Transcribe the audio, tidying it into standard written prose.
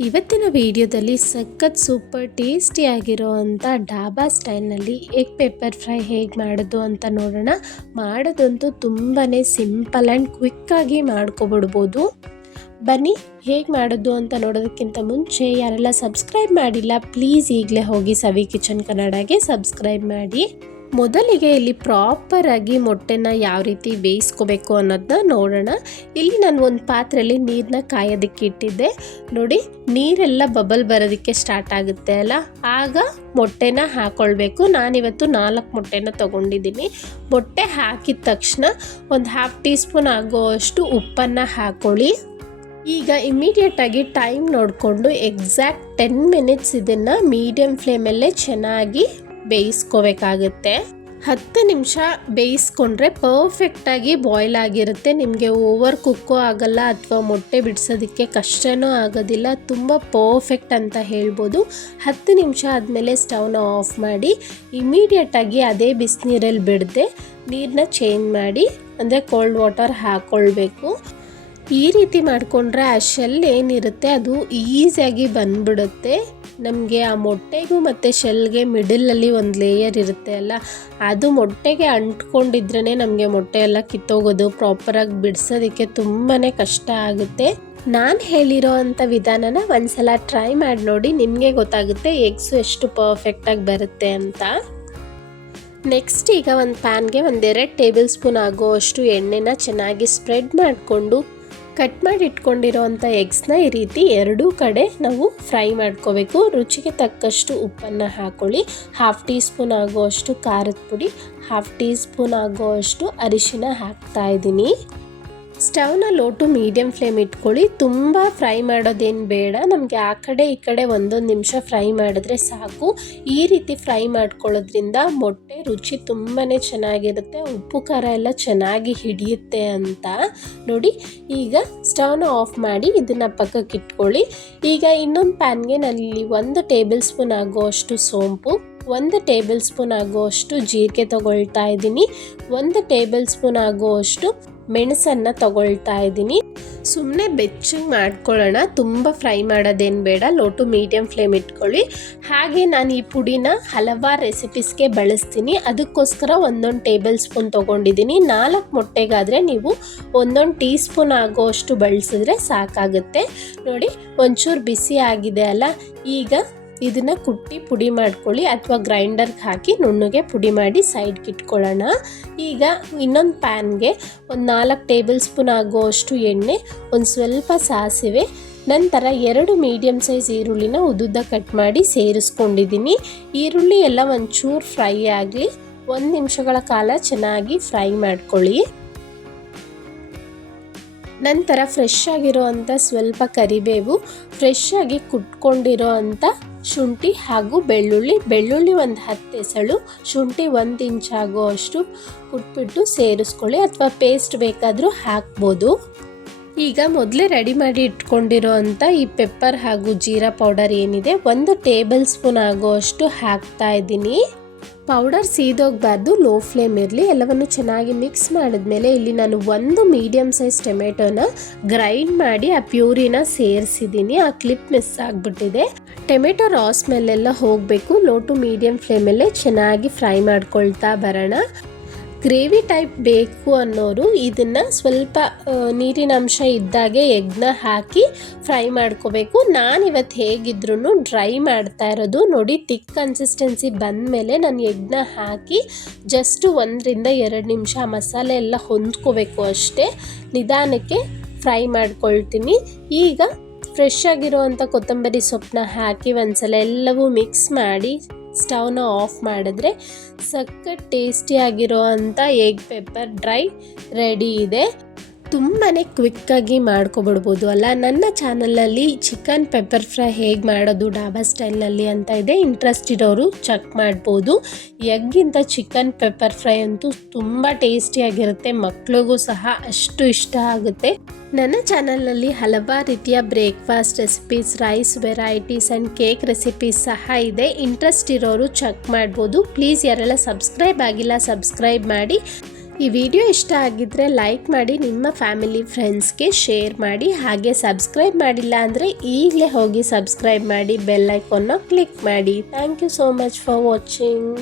ಇವತ್ತಿನ ವಿಡಿಯೋದಲ್ಲಿ ಸಖತ್ ಸೂಪರ್ ಟೇಸ್ಟಿ ಆಗಿರೋವಂಥ ಡಾಬಾ ಸ್ಟೈಲ್ನಲ್ಲಿ ಎಗ್ ಪೆಪ್ಪರ್ ಫ್ರೈ ಹೇಗೆ ಮಾಡೋದು ಅಂತ ನೋಡೋಣ. ಮಾಡೋದಂತೂ ತುಂಬಾ ಸಿಂಪಲ್ ಆ್ಯಂಡ್ ಕ್ವಿಕ್ಕಾಗಿ ಮಾಡ್ಕೊಬಿಡ್ಬೋದು. ಬನ್ನಿ ಹೇಗೆ ಮಾಡೋದು ಅಂತ ನೋಡೋದಕ್ಕಿಂತ ಮುಂಚೆ ಯಾರೆಲ್ಲ ಸಬ್ಸ್ಕ್ರೈಬ್ ಮಾಡಿಲ್ಲ ಪ್ಲೀಸ್ ಈಗಲೇ ಹೋಗಿ ಸವಿ ಕಿಚನ್ ಕನ್ನಡಗೆ ಸಬ್ಸ್ಕ್ರೈಬ್ ಮಾಡಿ. ಮೊದಲಿಗೆ ಇಲ್ಲಿ ಪ್ರಾಪರಾಗಿ ಮೊಟ್ಟೆನ ಯಾವ ರೀತಿ ಬೇಯಿಸ್ಕೋಬೇಕು ಅನ್ನೋದನ್ನ ನೋಡೋಣ. ಇಲ್ಲಿ ನಾನು ಒಂದು ಪಾತ್ರೆಯಲ್ಲಿ ನೀರನ್ನ ಕಾಯೋದಕ್ಕೆ ಇಟ್ಟಿದ್ದೆ. ನೋಡಿ, ನೀರೆಲ್ಲ ಬಬಲ್ ಬರೋದಕ್ಕೆ ಸ್ಟಾರ್ಟ್ ಆಗುತ್ತೆ ಅಲ್ಲ, ಆಗ ಮೊಟ್ಟೆನ ಹಾಕ್ಕೊಳ್ಬೇಕು. ನಾನಿವತ್ತು 4 ಮೊಟ್ಟೆನ ತೊಗೊಂಡಿದ್ದೀನಿ. ಮೊಟ್ಟೆ ಹಾಕಿದ ತಕ್ಷಣ ಒಂದು 1/2 ಟೀ ಸ್ಪೂನ್ ಆಗೋವಷ್ಟು ಉಪ್ಪನ್ನು ಹಾಕ್ಕೊಳ್ಳಿ. ಈಗ ಇಮಿಡಿಯೇಟಾಗಿ ಟೈಮ್ ನೋಡಿಕೊಂಡು ಎಕ್ಸಾಕ್ಟ್ 10 ಮಿನಿಟ್ಸ್ ಇದನ್ನು ಮೀಡಿಯಮ್ ಫ್ಲೇಮಲ್ಲೇ ಚೆನ್ನಾಗಿ ಬೇಯಿಸ್ಕೋಬೇಕಾಗುತ್ತೆ. 10 ನಿಮಿಷ ಬೇಯಿಸ್ಕೊಂಡ್ರೆ ಪರ್ಫೆಕ್ಟಾಗಿ ಬಾಯ್ಲ್ ಆಗಿರುತ್ತೆ. ನಿಮಗೆ ಓವರ್ ಕುಕ್ಕೋ ಆಗಲ್ಲ ಅಥವಾ ಮೊಟ್ಟೆ ಬಿಡಿಸೋದಕ್ಕೆ ಕಷ್ಟನೂ ಆಗೋದಿಲ್ಲ. ತುಂಬ ಪರ್ಫೆಕ್ಟ್ ಅಂತ ಹೇಳ್ಬೋದು. 10 ನಿಮಿಷ ಆದಮೇಲೆ ಸ್ಟವ್ನ ಆಫ್ ಮಾಡಿ ಇಮಿಡಿಯೇಟಾಗಿ ಅದೇ ಬಿಸಿನೀರಲ್ಲಿ ಬಿಡದೆ ನೀರನ್ನ ಚೇಂಜ್ ಮಾಡಿ, ಅಂದರೆ ಕೋಲ್ಡ್ ವಾಟರ್ ಹಾಕ್ಕೊಳ್ಬೇಕು. ಈ ರೀತಿ ಮಾಡಿಕೊಂಡ್ರೆ ಆ ಶೆಲ್ ಏನಿರುತ್ತೆ ಅದು ಈಸಿಯಾಗಿ ಬಂದ್ಬಿಡುತ್ತೆ. ನಮಗೆ ಆ ಮೊಟ್ಟೆಗೂ ಮತ್ತು ಶೆಲ್ಗೆ ಮಿಡಲಲ್ಲಿ ಒಂದು ಲೇಯರ್ ಇರುತ್ತೆ ಅಲ್ಲ, ಅದು ಮೊಟ್ಟೆಗೆ ಅಂಟ್ಕೊಂಡಿದ್ರೇ ನಮಗೆ ಮೊಟ್ಟೆ ಎಲ್ಲ ಕಿತ್ತೋಗೋದು, ಪ್ರಾಪರಾಗಿ ಬಿಡಿಸೋದಕ್ಕೆ ತುಂಬಾ ಕಷ್ಟ ಆಗುತ್ತೆ. ನಾನು ಹೇಳಿರೋ ಅಂಥ ವಿಧಾನನ ಒಂದ್ಸಲ ಟ್ರೈ ಮಾಡಿ ನೋಡಿ, ನಿಮಗೆ ಗೊತ್ತಾಗುತ್ತೆ ಎಗ್ಸು ಎಷ್ಟು ಪರ್ಫೆಕ್ಟಾಗಿ ಬರುತ್ತೆ ಅಂತ. ನೆಕ್ಸ್ಟ್ ಈಗ ಒಂದು ಪ್ಯಾನ್ಗೆ 1-2 ಟೇಬಲ್ ಸ್ಪೂನ್ ಆಗೋವಷ್ಟು ಎಣ್ಣೆನ ಚೆನ್ನಾಗಿ ಸ್ಪ್ರೆಡ್ ಮಾಡಿಕೊಂಡು ಕಟ್ ಮಾಡಿ ಇಟ್ಕೊಂಡಿರೋ ಅಂಥ ಎಗ್ಸ್ನ ಈ ರೀತಿ ಎರಡೂ ಕಡೆ ನಾವು ಫ್ರೈ ಮಾಡ್ಕೋಬೇಕು. ರುಚಿಗೆ ತಕ್ಕಷ್ಟು ಉಪ್ಪನ್ನು ಹಾಕ್ಕೊಳ್ಳಿ. 1/2 ಟೀ ಸ್ಪೂನ್ ಆಗೋವಷ್ಟು ಖಾರದ ಪುಡಿ, 1/2 ಟೀ ಸ್ಪೂನ್ ಆಗೋವಷ್ಟು ಅರಿಶಿನ ಹಾಕ್ತಾ ಇದ್ದೀನಿ. ಸ್ಟವ್ನ ಲೋ ಟು ಮೀಡಿಯಮ್ ಫ್ಲೇಮ್ ಇಟ್ಕೊಳ್ಳಿ. ತುಂಬ ಫ್ರೈ ಮಾಡೋದೇನು ಬೇಡ, ನಮಗೆ ಆ ಕಡೆ ಈ ಕಡೆ 1 ನಿಮಿಷ ಫ್ರೈ ಮಾಡಿದ್ರೆ ಸಾಕು. ಈ ರೀತಿ ಫ್ರೈ ಮಾಡ್ಕೊಳ್ಳೋದ್ರಿಂದ ಮೊಟ್ಟೆ ರುಚಿ ತುಂಬಾ ಚೆನ್ನಾಗಿರುತ್ತೆ, ಉಪ್ಪು ಖಾರ ಎಲ್ಲ ಚೆನ್ನಾಗಿ ಹಿಡಿಯುತ್ತೆ ಅಂತ. ನೋಡಿ, ಈಗ ಸ್ಟವ್ನ ಆಫ್ ಮಾಡಿ ಇದನ್ನು ಪಕ್ಕಕ್ಕೆ ಇಟ್ಕೊಳ್ಳಿ. ಈಗ ಇನ್ನೊಂದು ಪ್ಯಾನ್ಗೆ ನಾನಿಲ್ಲಿ 1 ಟೇಬಲ್ ಸ್ಪೂನ್ ಆಗೋವಷ್ಟು ಸೋಂಪು, 1 ಟೇಬಲ್ ಸ್ಪೂನ್ ಆಗೋವಷ್ಟು ಜೀರಿಗೆ ತಗೊಳ್ತಾ ಇದ್ದೀನಿ, 1 ಟೇಬಲ್ ಸ್ಪೂನ್ ಆಗೋವಷ್ಟು ಮೆಣಸನ್ನು ತಗೊಳ್ತಾ ಇದ್ದೀನಿ. ಸುಮ್ಮನೆ ಬೆಚ್ಚಗೆ ಮಾಡ್ಕೊಳ್ಳೋಣ, ತುಂಬ ಫ್ರೈ ಮಾಡೋದೇನು ಬೇಡ. ಲೋ ಟು ಮೀಡಿಯಮ್ ಫ್ಲೇಮ್ ಇಟ್ಕೊಳ್ಳಿ. ಹಾಗೆ ನಾನು ಈ ಪುಡಿನ ಹಲವಾರು ರೆಸಿಪೀಸ್ಗೆ ಬಳಸ್ತೀನಿ, ಅದಕ್ಕೋಸ್ಕರ 1 ಟೇಬಲ್ ಸ್ಪೂನ್ ತೊಗೊಂಡಿದ್ದೀನಿ. 4 ಮೊಟ್ಟೆಗಾದರೆ ನೀವು 1 ಟೀ ಸ್ಪೂನ್ ಆಗೋವಷ್ಟು ಬಳಸಿದ್ರೆ ಸಾಕಾಗುತ್ತೆ. ನೋಡಿ, ಒಂಚೂರು ಬಿಸಿ ಆಗಿದೆ ಅಲ್ಲ, ಈಗ ಇದನ್ನು ಕುಟ್ಟಿ ಪುಡಿ ಮಾಡ್ಕೊಳ್ಳಿ ಅಥವಾ ಗ್ರೈಂಡರ್ಗೆ ಹಾಕಿ ನುಣ್ಣಗೆ ಪುಡಿ ಮಾಡಿ ಸೈಡ್ಗೆ ಇಟ್ಕೊಳ್ಳೋಣ. ಈಗ ಇನ್ನೊಂದು ಪ್ಯಾನ್ಗೆ 4 ಟೇಬಲ್ ಸ್ಪೂನ್ ಆಗೋವಷ್ಟು ಎಣ್ಣೆ, ಒಂದು ಸ್ವಲ್ಪ ಸಾಸಿವೆ, ನಂತರ 2 ಮೀಡಿಯಮ್ ಸೈಜ್ ಈರುಳ್ಳಿನ ಉದ್ದುದ್ದ ಕಟ್ ಮಾಡಿ ಸೇರಿಸ್ಕೊಂಡಿದ್ದೀನಿ. ಈರುಳ್ಳಿ ಎಲ್ಲ ಒಂಚೂರು ಫ್ರೈ ಆಗಲಿ, 1 ನಿಮಿಷಗಳ ಕಾಲ ಚೆನ್ನಾಗಿ ಫ್ರೈ ಮಾಡ್ಕೊಳ್ಳಿ. ನಂತರ ಫ್ರೆಶ್ ಆಗಿರೋ ಅಂಥ ಸ್ವಲ್ಪ ಕರಿಬೇವು, ಫ್ರೆಶ್ ಆಗಿ ಕುಟ್ಕೊಂಡಿರೋ ಅಂಥ ಶುಂಠಿ ಹಾಗೂ ಬೆಳ್ಳುಳ್ಳಿ ಒಂದು 10 ಎಸಳು, ಶುಂಠಿ 1 ಇಂಚ್ ಆಗೋವಷ್ಟು ಕುಟ್ಬಿಟ್ಟು ಸೇರಿಸ್ಕೊಳ್ಳಿ, ಅಥವಾ ಪೇಸ್ಟ್ ಬೇಕಾದರೂ ಹಾಕ್ಬೋದು. ಈಗ ಮೊದಲೇ ರೆಡಿ ಮಾಡಿ ಇಟ್ಕೊಂಡಿರೋ ಅಂಥ ಈ ಪೆಪ್ಪರ್ ಹಾಗೂ ಜೀರಾ ಪೌಡರ್ ಏನಿದೆ 1 ಟೇಬಲ್ ಸ್ಪೂನ್ ಆಗೋವಷ್ಟು ಹಾಕ್ತಾ ಇದ್ದೀನಿ. ಪೌಡರ್ ಸೀದೋಗಬಾರ್ದು, ಲೋ ಫ್ಲೇಮ್ ಇರಲಿ. ಎಲ್ಲವನ್ನು ಚೆನ್ನಾಗಿ ಮಿಕ್ಸ್ ಮಾಡಿದ್ಮೇಲೆ ಇಲ್ಲಿ ನಾನು 1 ಮೀಡಿಯಮ್ ಸೈಜ್ ಟೊಮೆಟೊನ ಗ್ರೈಂಡ್ ಮಾಡಿ ಆ ಪ್ಯೂರಿನ ಸೇರಿಸಿದ್ದೀನಿ. ಆ ಕ್ಲಿಪ್ ಮಿಸ್ ಆಗಿಬಿಟ್ಟಿದೆ. ಟೊಮೆಟೊ ರಾ ಸ್ಮೆಲ್ಲೆಲ್ಲ ಹೋಗಬೇಕು. ಲೋ ಟು ಮೀಡಿಯಮ್ ಫ್ಲೇಮಲ್ಲೇ ಚೆನ್ನಾಗಿ ಫ್ರೈ ಮಾಡ್ಕೊಳ್ತಾ ಬರೋಣ. ಗ್ರೇವಿ ಟೈಪ್ ಬೇಕು ಅನ್ನೋರು ಇದನ್ನು ಸ್ವಲ್ಪ ನೀರಿನ ಅಂಶ ಇದ್ದಾಗೆ ಎಗ್ನ ಹಾಕಿ ಫ್ರೈ ಮಾಡ್ಕೋಬೇಕು. ನಾನಿವತ್ತು ಹೇಗಿದ್ರೂ ಡ್ರೈ ಮಾಡ್ತಾ ಇರೋದು. ನೋಡಿ, ತಿಕ್ ಕನ್ಸಿಸ್ಟೆನ್ಸಿ ಬಂದಮೇಲೆ ನಾನು ಎಗ್ನ ಹಾಕಿ ಜಸ್ಟ್ 1-2 ನಿಮಿಷ ಮಸಾಲೆ ಎಲ್ಲ ಹೊಂದ್ಕೋಬೇಕು ಅಷ್ಟೇ, ನಿಧಾನಕ್ಕೆ ಫ್ರೈ ಮಾಡ್ಕೊಳ್ತೀನಿ. ಈಗ ಫ್ರೆಶ್ ಆಗಿರೋ ಅಂಥ ಕೊತ್ತಂಬರಿ ಸೊಪ್ಪನ್ನ ಹಾಕಿ ಒಂದ್ಸಲ ಎಲ್ಲವೂ ಮಿಕ್ಸ್ ಮಾಡಿ ಸ್ಟವ್ನ ಆಫ್ ಮಾಡಿದ್ರೆ ಸಖತ್ ಟೇಸ್ಟಿಯಾಗಿರೋ ಅಂಥ ಎಗ್ ಪೆಪ್ಪರ್ ಡ್ರೈ ರೆಡಿ ಇದೆ. ತುಂಬಾ ಕ್ವಿಕ್ಕಾಗಿ ಮಾಡ್ಕೊಬಿಡ್ಬೋದು ಅಲ್ಲ. ನನ್ನ ಚಾನಲಲ್ಲಿ ಚಿಕನ್ ಪೆಪ್ಪರ್ ಫ್ರೈ ಹೇಗೆ ಮಾಡೋದು ಡಾಬಾ ಸ್ಟೈಲ್ನಲ್ಲಿ ಅಂತ ಇದೆ, ಇಂಟ್ರೆಸ್ಟ್ ಇರೋರು ಚೆಕ್ ಮಾಡ್ಬೋದು. ಎಗ್ಗಿಂತ ಚಿಕನ್ ಪೆಪ್ಪರ್ ಫ್ರೈ ಅಂತೂ ತುಂಬ ಟೇಸ್ಟಿಯಾಗಿರುತ್ತೆ, ಮಕ್ಳಿಗೂ ಸಹ ಅಷ್ಟು ಇಷ್ಟ ಆಗುತ್ತೆ. ನನ್ನ ಚಾನಲ್ನಲ್ಲಿ ಹಲವಾರು ರೀತಿಯ breakfast recipes, rice varieties and cake recipes ಸಹ ಇದೆ. ಇಂಟ್ರೆಸ್ಟ್ ಇರೋರು ಚೆಕ್ ಮಾಡ್ಬೋದು. ಪ್ಲೀಸ್ ಯಾರೆಲ್ಲ ಸಬ್ಸ್ಕ್ರೈಬ್ ಆಗಿಲ್ಲ ಸಬ್ಸ್ಕ್ರೈಬ್ ಮಾಡಿ. ಈ ವಿಡಿಯೋ ಇಷ್ಟ ಆಗಿದ್ದರೆ ಲೈಕ್ ಮಾಡಿ, ನಿಮ್ಮ ಫ್ಯಾಮಿಲಿ ಫ್ರೆಂಡ್ಸ್ಗೆ ಶೇರ್ ಮಾಡಿ. ಹಾಗೆ ಸಬ್ಸ್ಕ್ರೈಬ್ ಮಾಡಿಲ್ಲ ಅಂದರೆ ಈಗಲೇ ಹೋಗಿ ಸಬ್ಸ್ಕ್ರೈಬ್ ಮಾಡಿ, ಬೆಲ್ ಐಕಾನ್ನ ಕ್ಲಿಕ್ ಮಾಡಿ. Thank you so much for watching.